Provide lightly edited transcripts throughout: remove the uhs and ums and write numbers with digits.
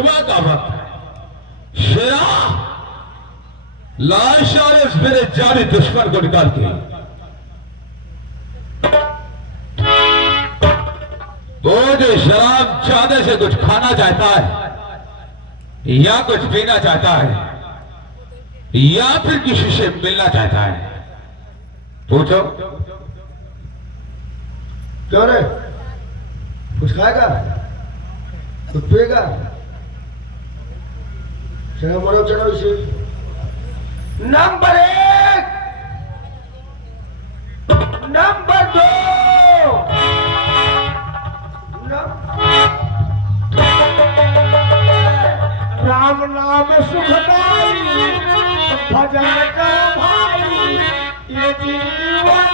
सुबह का वक्त है। शेरा लाश और इस मेरे जानी दुश्मन को निकाल के वो जो शराब चादर से कुछ खाना चाहता है या कुछ पीना चाहता है या फिर किसी से मिलना चाहता है, पूछो। क्यों रे, कुछ खाएगा, कुछ पिएगा? चलो मरो, चलो इसे। नंबर 1, नंबर 2, राम नाम सुखदाई भजन का भाई, ये जीवन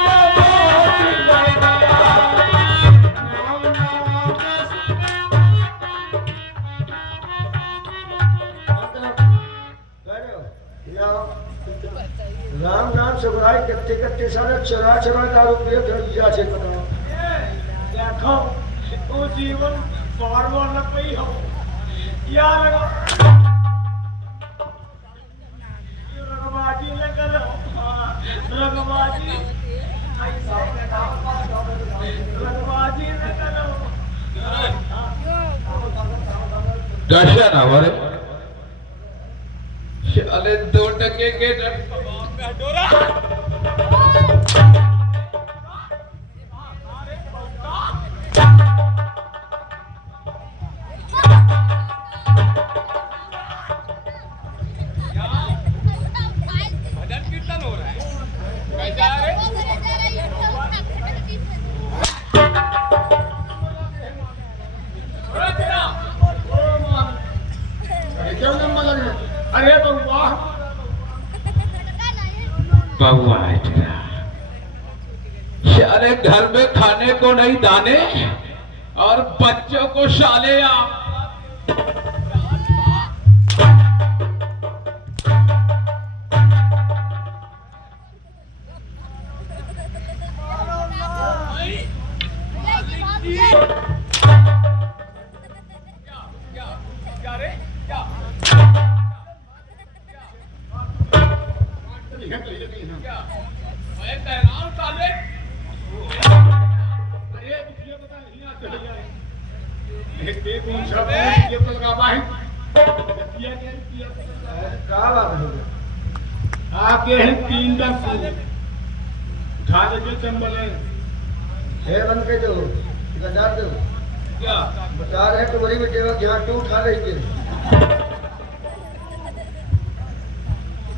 राम नाम सुखदाई कत्ते कत्ते सारे चरा चरा दारू पिए धरिया छे बताओ। देखो तो जीवन बार बार न पई हो या लगा रगबाजी न करो, रगबाजी ऐसा रगबाजी न करो। दशा ना हमारे शाले 2 टके के डोरा बउआ है तेरा। शाले घर में खाने को नहीं दाने और बच्चों को शाले आप। आपके हैं 3 डब्बू उठा दे चंबल है बन के दो गदार दो। क्या बता रहे तो बड़ी बेटे जहाँ तू उठा रही है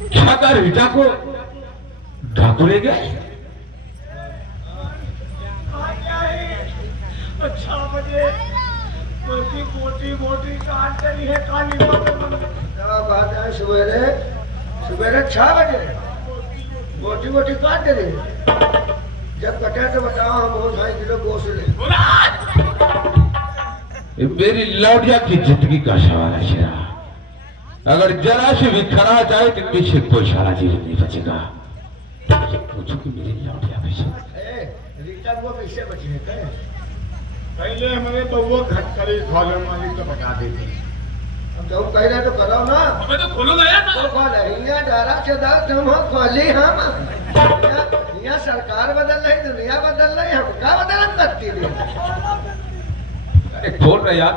क्या कर बेटा को ढाकू ले गए। अच्छा बजे मोटी मोटी मोटी काट रही है काली बात है। सवेरे सवेरे 6 बजे मोटी मोटी काट दे रही। जब कटे तो बताओ, हम 2.5 किलो गोश्त ले। मेरी लौटिया की जिंदगी का सवाल है शेरा। अगर जरा से भी खड़ा जाए तो पीछे कोई सारा जीवन नहीं बचेगा। पूछो कि मेरी लौटिया कैसे रीता वो कैसे बचे थे? पहले हमारे बउआ घट करी खोले मालिक तो बता देते। अब जब कह रहे तो करो ना। अबे तो खोलो ना यार। तो खोल यहाँ डरा से दर तुम हो खोली हम। यहाँ सरकार बदल रही, दुनिया बदल रही, हम क्या बदल करती है? अरे खोल रहे यार,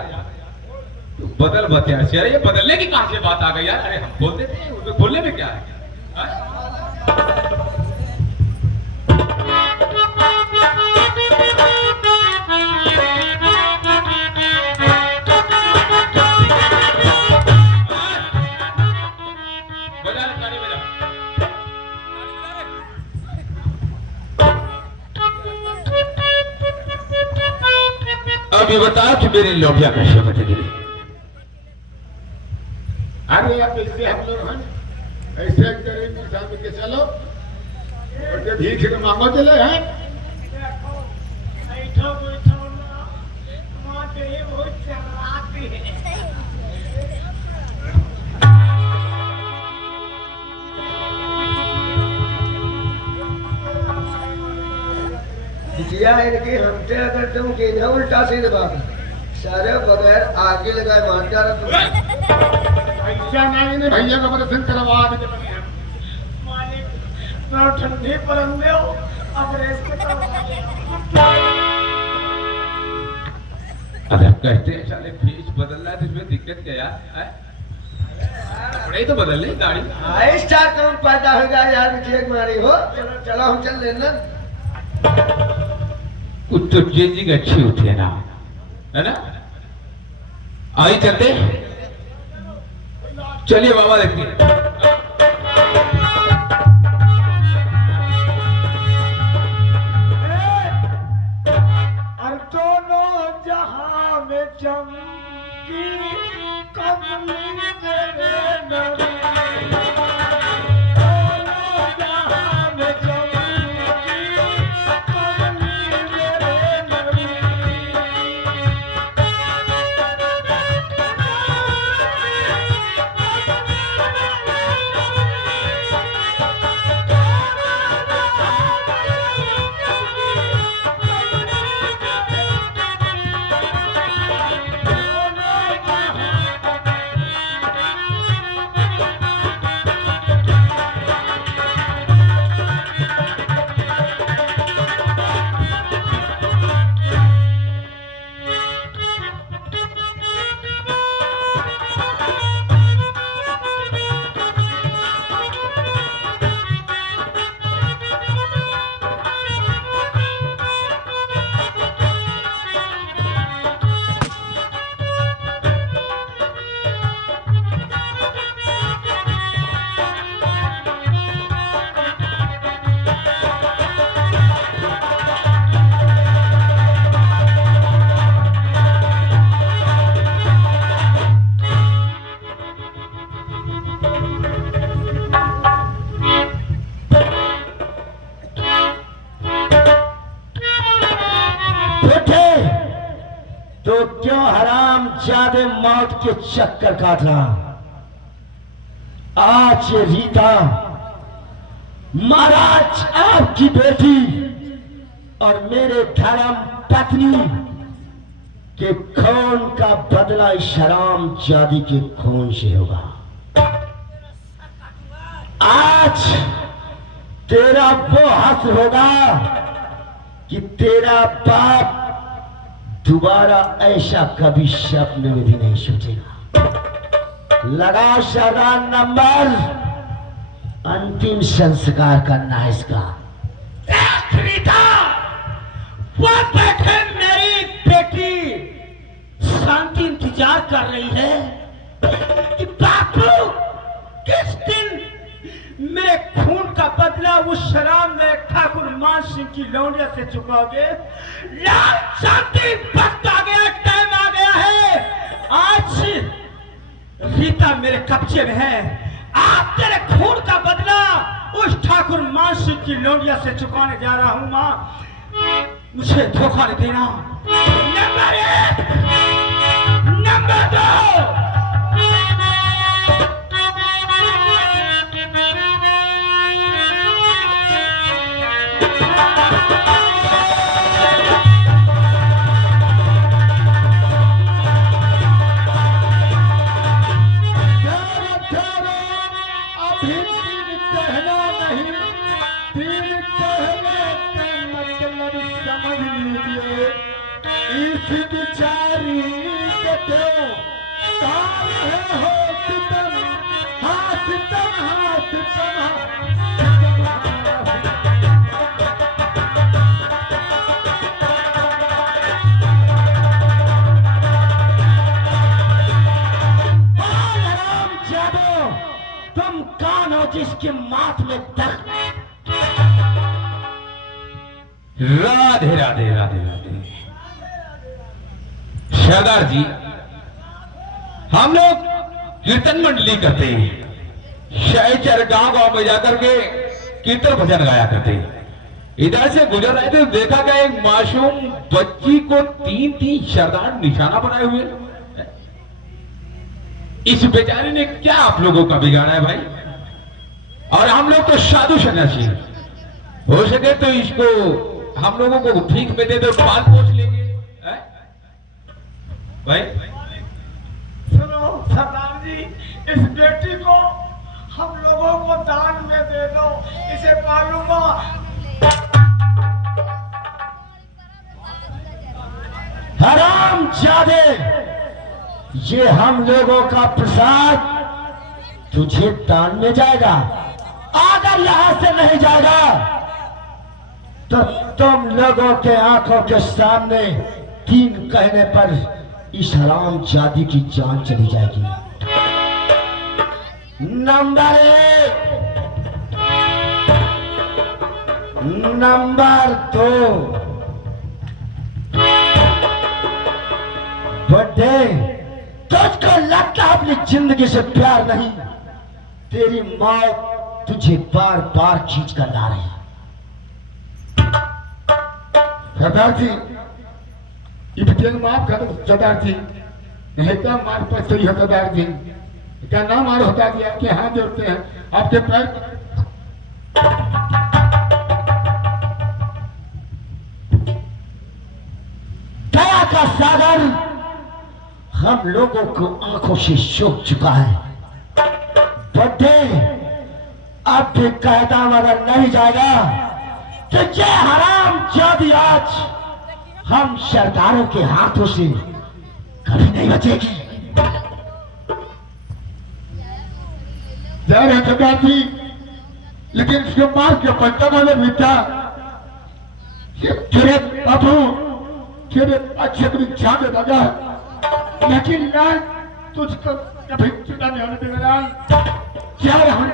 बदल बतिया शेरा, ये बदलने की कहां से बात आ गई यार? अरे हम बोल देते हैं, उसमें बोलने में क्या है? अब ये बताओ कि मेरी लौटिया कैसे बचेगी? अरे आप इससे हम लोग हैं ऐसे गरीब इंसान के चलो और जब भीख में मांगो चले हैं। बिटिया इनकी हमसे अगर तुम के उल्टा सीधे बात सारे बगैर आगे लगाए मार जा रहा तू। ऐसा नहीं ने भैया का ऑपरेशन करवा दे मालिक ना ठंडे परम ले ऑपरेशन करवा दे। अरे अब कहते हैं साले फीस बदल रहा है तो इसमें दिक्कत क्या यार है? कपड़े तो बदल ले गाड़ी। हाई स्टार कौन पैदा हो गया यार मुझे एक मारी हो। चलो चलो हम चल लेना। कुछ तो चेंजिंग अच्छी होती है ना, है ना? आई चलते चलिए बाबा देखते हैं। जहां में चमकी कमली मेरे नबी दोनों जहां में चमकी कमली मेरे नबी तो क्यों हराम ज्यादा मौत के चक्कर काट रहा। आज ये रीता महाराज आपकी बेटी और मेरे धर्म पत्नी के खून का बदला इस हराम जादी के खून से होगा। आज तेरा वो हक होगा कि तेरा बाप दोबारा ऐसा कभी सपने में भी नहीं सोचेगा। लगा सावधान नंबर, अंतिम संस्कार करना है इसका। वो बैठे मेरी बेटी शांति इंतजार कर रही है कि बापू किस दिन मेरे खून का बदला उस शराब में ठाकुर मान सिंह की लौंडिया से चुकाओगे। लाल शांति वक्त आ गया, टाइम आ गया है। आज रीता मेरे कब्जे में है। आप तेरे खून का बदला उस ठाकुर मान सिंह की लौंडिया से चुकाने जा रहा हूं। मां मुझे धोखा नहीं देना। नंबर 1, नंबर 2, तुम कौन हो जिसके माथ में दर्द। राधे राधे राधे राधे। सरदार जी, हम लोग कीर्तन मंडली करते हैं। शहर गांव गांव में जाकर के कीर्तन भजन गाया करते हैं। इधर से गुजर रहे थे, देखा गया एक मासूम बच्ची को 3 सरदार निशाना बनाए हुए। इस बेचारे ने क्या आप लोगों का बिगाड़ा है भाई? और हम लोग तो साधु सन्यासी, हो सके तो इसको हम लोगों को भीख में दे दो, पाल पोछ लेंगे। भाई सुनो सरदार जी, इस बेटी को हम लोगों को दान में दे दो, इसे पालूंगा। हरामजादे, ये हम लोगों का प्रसाद तुझे दान में जाएगा। अगर यहां से नहीं जाएगा तो तुम लोगों के आंखों के saamne 3 कहने पर इस हरामजादी की जान चली जाएगी। नंबर 1, नंबर 2, बड्डे, तुझको लगता है अपनी जिंदगी से प्यार नहीं? तेरी मौत तुझे बार बार खींच कर ला रही है। सरदार जी, ये बेटियां माफ कर दो सरदार जी, नहीं तो मार पर सही हो सरदार जी, क्या नाम मार होता जी, आपके हाथ जोड़ते हैं, आपके पैर। दया का सागर हम लोगों को आंखों से सूख चुका है। बड्डे, अब भी कहता मगर नहीं जाएगा तो ये हरामजादी आज हम सरदारों के हाथों से कभी नहीं बचेगी। जा रहे हैं सरदार जी, लेकिन इसके मार के पंचा वाले बेटा, तेरे बाबू तेरे अच्छे को इच्छा में लगा, लेकिन लाल तुझको कभी चुना नहीं होने देगा। लाल क्या रहा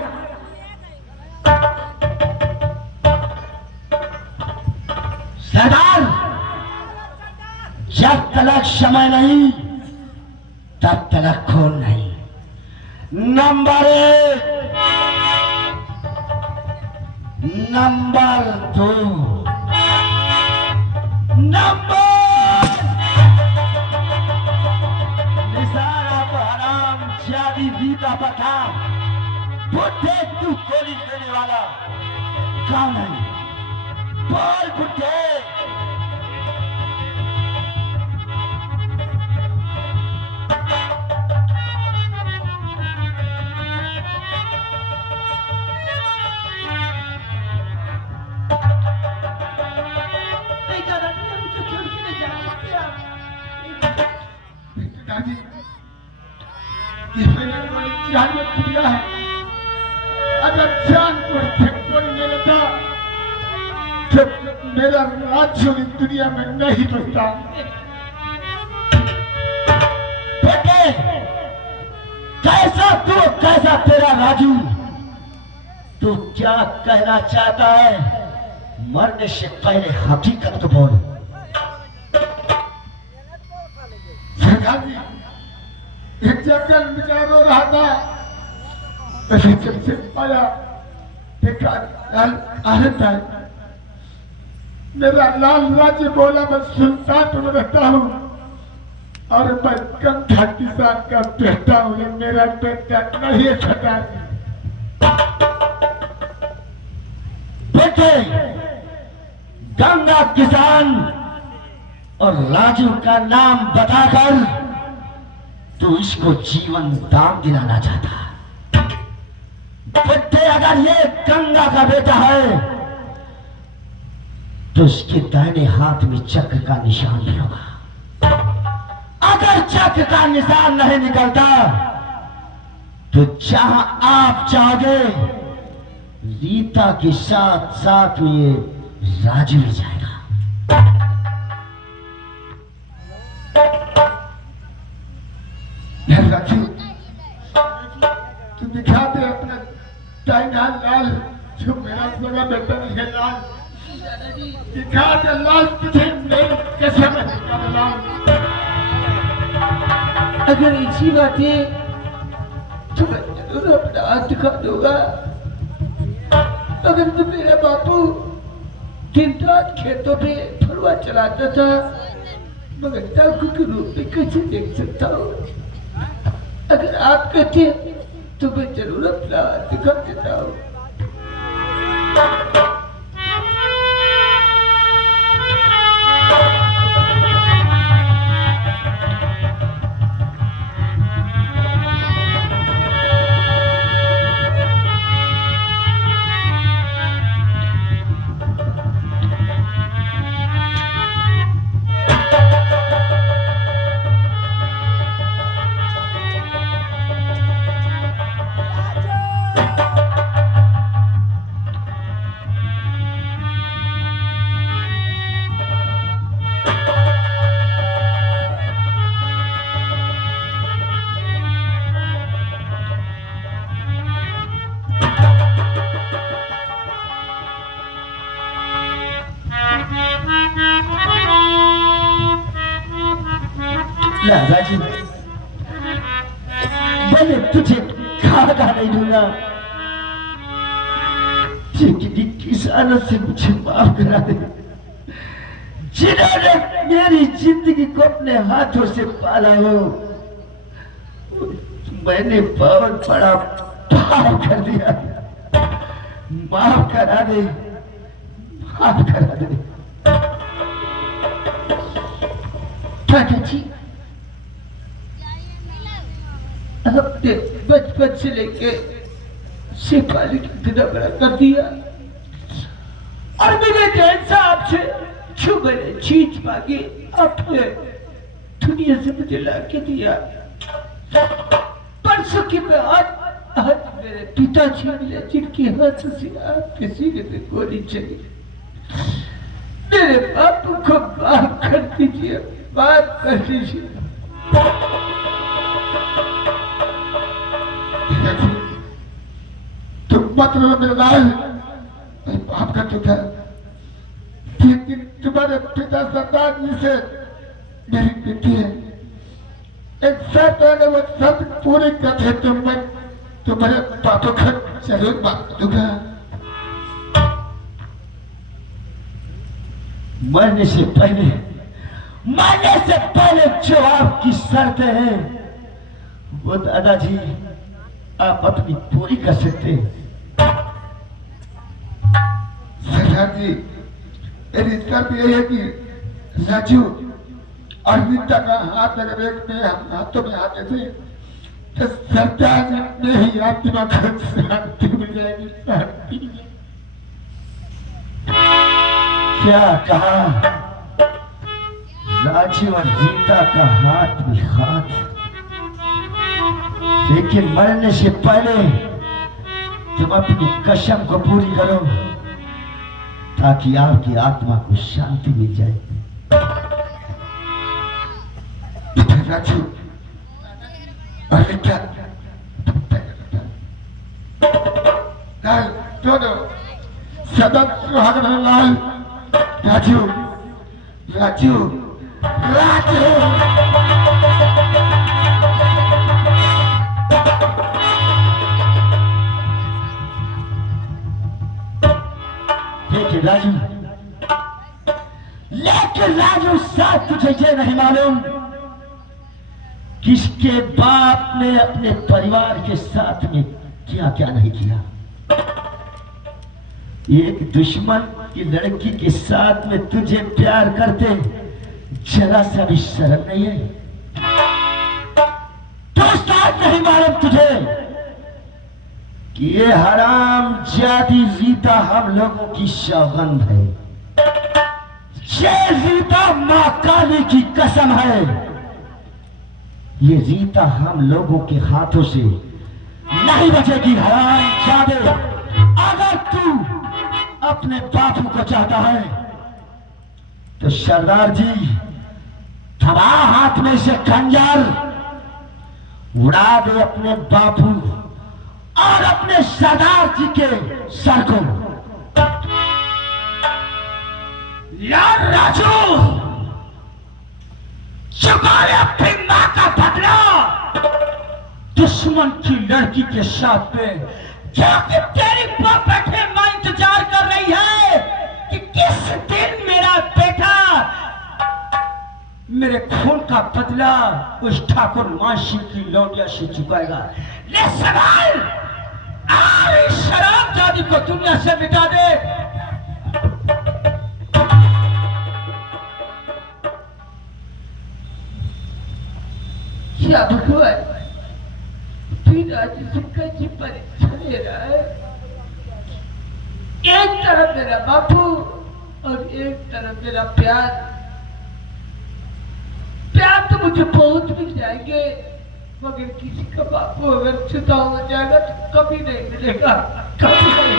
सरदार, जब तक समय नहीं तब तक खून नहीं। नंबर 1, नंबर 2, नंबर निशाना को हरामजादी बीता पर था। बुड्ढे, तू गोली देने वाला कौन है? बोल बुड्ढे। दादी, ये मैंने कोई जान में किया है, अगर जान को कोई नहीं लेता तो मेरा राज्य इस दुनिया में नहीं बचता। बेटे, कैसा तू, कैसा तेरा राजू? तू क्या कहना चाहता है? मरने से पहले हकीकत तो बोल। सरदार जी, एक जंगल विचार हो रहा था, ऐसे चलते आया, देखा लाल आनंद है। मेरा लाल राज्य बोला, मैं सुल्तान में रहता हूँ और मैं कंधा किसान का बेटा हूँ, ये मेरा बेटा नहीं है सरदार जी। बेटे, गंगा किसान और राजू का नाम बताकर तू इसको जीवन दान दिलाना चाहता। बेटे, अगर ये गंगा का बेटा है तो उसके दाहिने हाथ में चक्र का निशान भी होगा। अगर चक्र का निशान नहीं निकलता तो जहां आप चाहोगे रीता के साथ साथ में ये राजू भी जाएगा। राजू, तू दिखा दे अपना दाहिना लाल, जो मेरा सगा बेटा नहीं है। लाल दिखा दे, लाल तुझे मेरी कसम है लाल। अगर ऐसी बात है तो मैं जरूर अपना हाथ दिखा दूंगा। अगर तो मेरा बापू दिन रात खेतों पे फलवा चलाता था, मगर डाकू के रूप में कैसे देख सकता हूँ? अगर आप कहते तो मैं जरूर अपना हाथ दिखा देता हूँ। राजू, मैंने तुझे खाना नहीं ढूंढा, लेकिन किसानों से मुझे माफ करा दे, जिन्होंने मेरी जिंदगी को अपने हाथों से पाला हो। मैंने बहुत बड़ा पाप कर दिया, माफ करा दे, माफ करा दे। दादाजी, अपने बचपन से लेके सिपाही की तरह बड़ा कर दिया, और मेरे जैसा आपसे जो मैंने चीज मांगी अपने दुनिया से मुझे लाके दिया। परसों की बात, आज मेरे पिताजी मिले जिनके हाथ से आपके सीने पे गोली चली। मेरे बापू को माफ कर दीजिए, माफ कर दीजिए। तुम मत रो मेरे लाल, मैं पाप कर चुका, लेकिन तुम्हारे पिता सरदार जी से मेरी विनती है, एक शर्त है, वो शर्त पूरी करते तो मैं तुम्हारे पापों का जरूर माफ दूंगा। मरने से पहले जवाब की शर्त है, वो दादाजी आप अपनी पूरी कर सकते हैं। सरदार जी, मेरी शर्त यह है कि राजू और रीता का हाथ अगर एक में हाथों में आते थे तो सरदार जी ही आत्मा को शांति मिल जाएगी, शांति। क्या कहा? राजू और रीता का हाथ में हाथ, लेकिन मरने से पहले तुम अपनी कसम को पूरी करो ताकि आपकी आत्मा को शांति मिल जाए। राजू और रीता दोनों सदा सुहाग रहे लाल। राजू, राजू, राजू। राजू, लेकिन राजू साथ तुझे ये नहीं मालूम किसके बाप ने अपने परिवार के साथ में क्या क्या नहीं किया। एक दुश्मन की लड़की के साथ में तुझे प्यार करते जरा सा भी शर्म नहीं है? दोस्त नहीं मालूम तुझे कि ये हराम जाती रीता हम लोगों की सौगंध है। ये रीता मां काली की कसम है, ये रीता हम लोगों के हाथों से नहीं बचेगी। हराम जादे, अगर तू अपने बापू को चाहता है तो सरदार जी थमा हाथ में से खंजर, उड़ा दे अपने बापू और अपने सरदार जी के सर को। यार राजू, चुका ले अपनी मां का बदला दुश्मन की लड़की के साथ में, जाके तेरी मां बैठे मां इंतजार कर रही है कि किस दिन मेरा बेटा मेरे खून का बदला उस ठाकुर मासी की लौटिया से चुकाएगा। ले सवाल, और शराब जादी को दुनिया से मिटा दे। क्या भगवान, फिर आज से कैसी परीक्षा ले रहा है? एक तरफ मेरा बापू और एक तरफ मेरा प्यार। प्यार तो मुझे बहुत मिल जाएंगे, मगर किसी का बापू अगर जुदा हो जाएगा तो कभी नहीं मिलेगा, कभी नहीं।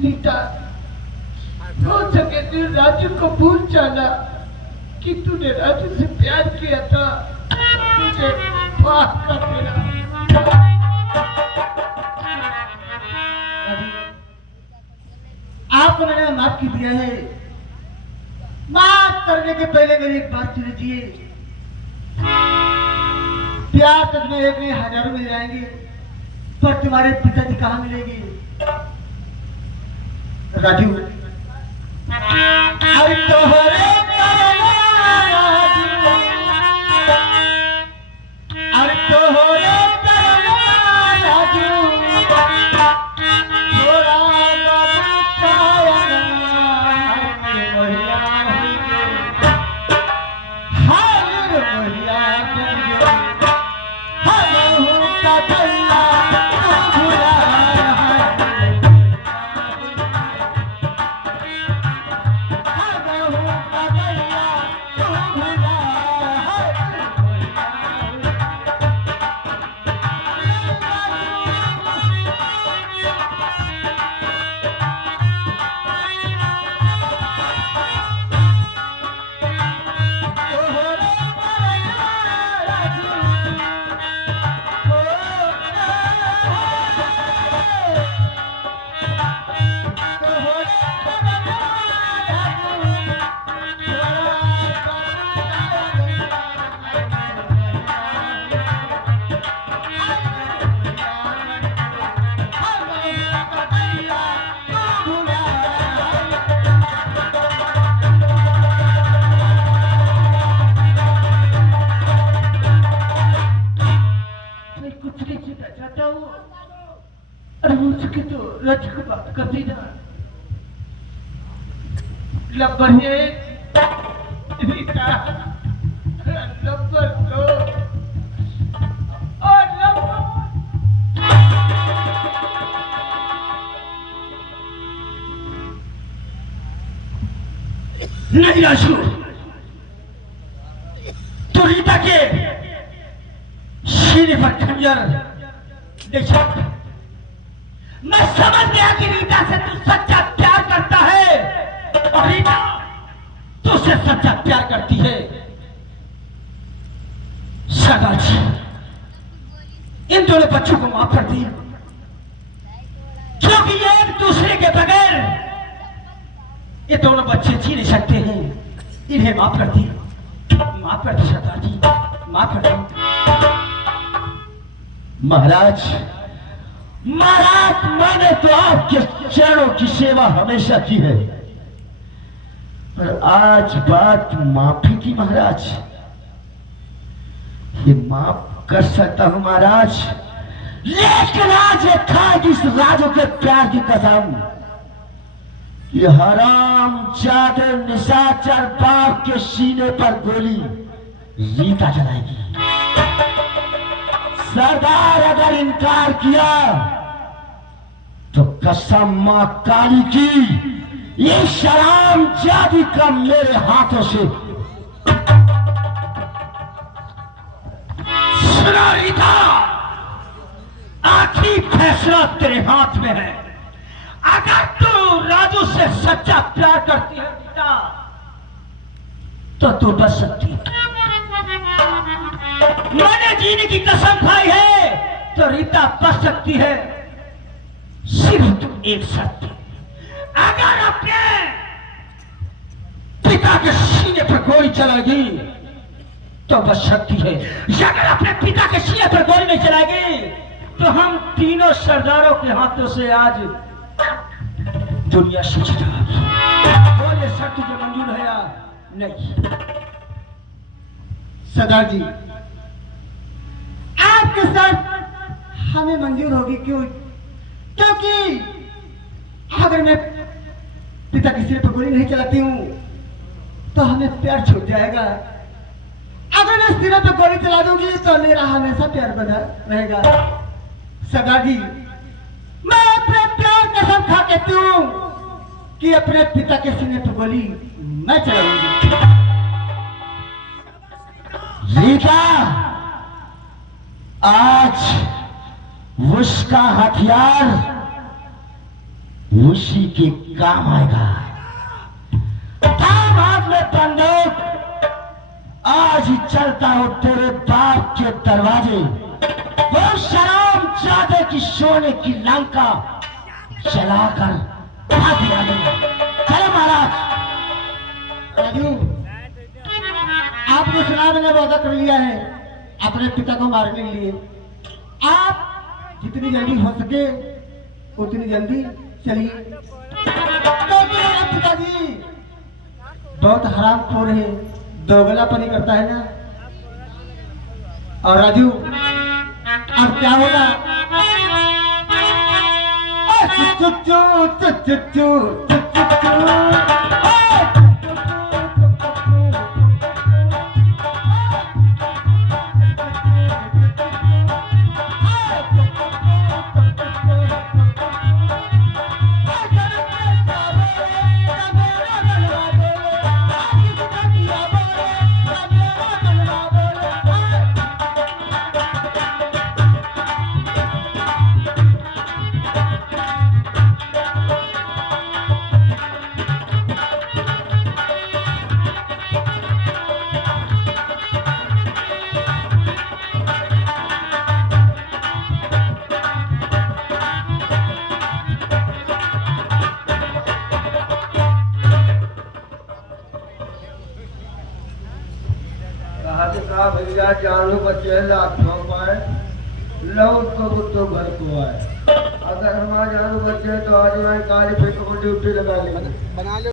रीता, हो सके तो राजू को भूल जाना कि तूने राजू से प्यार किया था, मुझे माफ कर देना। आपको मैंने माफ कर दिया है, माफ करने के पहले मेरी एक बात सुन लीजिए। प्यार तो तुम्हें एक नहीं हजारों मिल जाएंगे, पर तुम्हारे पिताजी कहाँ मिलेंगे? राजू, अरे तोहरे अरे तोहरे राजू थोड़ा रज की बात करती ना लब्बर है रीता लब्बर लो और लब्बर नहीं राजू, तो रीता के सीने पर खंजर देखा। मैं समझ गया कि रीता से तू सच्चा प्यार करता है और रीता तुझसे सच्चा प्यार करती है। सरदार जी, इन दोनों बच्चों को माफ कर दिया, क्योंकि ये एक दूसरे के बगैर ये दोनों बच्चे जी नहीं सकते हैं। इन्हें माफ कर दिया, माफ कर दी सरदार जी, माफ कर दी। महाराज, महाराज, मैंने तो आपके चरणों की सेवा हमेशा की है, पर आज बात माफी की महाराज। ये माफ कर सकता हूं महाराज, लेकिन आज ये खाएगी इस राजू के प्यार की कसम। ये हराम जादे निशाचर बाप के सीने पर गोली रीता चलाएगी। सरदार अगर इनकार किया तो कसम मां काली की ये शराम जादी का मेरे हाथों से। सुना रीता, आखिरी फैसला तेरे हाथ में है। अगर तू राजू से सच्चा प्यार करती है रीता, तो तू बच सकती है। मैंने जीने की कसम खाई है, तो रीता बच सकती है। सिर्फ तू एक शर्त, अगर अपने पिता के सीने पर गोली चलाएगी तो बच सकती है। अगर अपने पिता के सीने पर गोली नहीं चलाएगी तो हम तीनों सरदारों के हाथों से आज दुनिया सूझ जाएगी। बोले शर्त तुझे मंजूर है या नहीं? सरदार जी, आपके साथ हमें मंजूर होगी। क्यों? क्योंकि अगर मैं पिता के सिर पर गोली नहीं चलाती हूं तो हमें प्यार छूट जाएगा। अगर मैं सिर पर गोली चला दूंगी तो मेरा हमेशा प्यार बना रहेगा। सरदार जी, मैं अपने प्यार कसम खा कहती हूं कि अपने पिता के सीने पर गोली मैं चलाऊंगी। रीता, आज उसका हथियार उसी के काम आएगा। हाथ में बंदूक, आज ही चलता हूं तेरे बाप के दरवाजे। वो शराब जादे की सोने की लंका जलाकर भाग दिया। चलो महाराज। राजू, आपने सुना, मैंने वादा कर लिया है अपने पिता को मारने के लिए। आप जितनी जल्दी हो सके उतनी जल्दी चलिए। तो मेरा पिताजी बहुत हरामखोर है, दोगलापनी करता है ना। और राजू, अब क्या होगा? कहा से कहा भैया जान लो बच्चे लाखों पाए लो उसको कुत्तों घर को आए। अगर हमारे जान बच्चे तो आज मैं काली फेंक को ड्यूटी लगा लेंगे।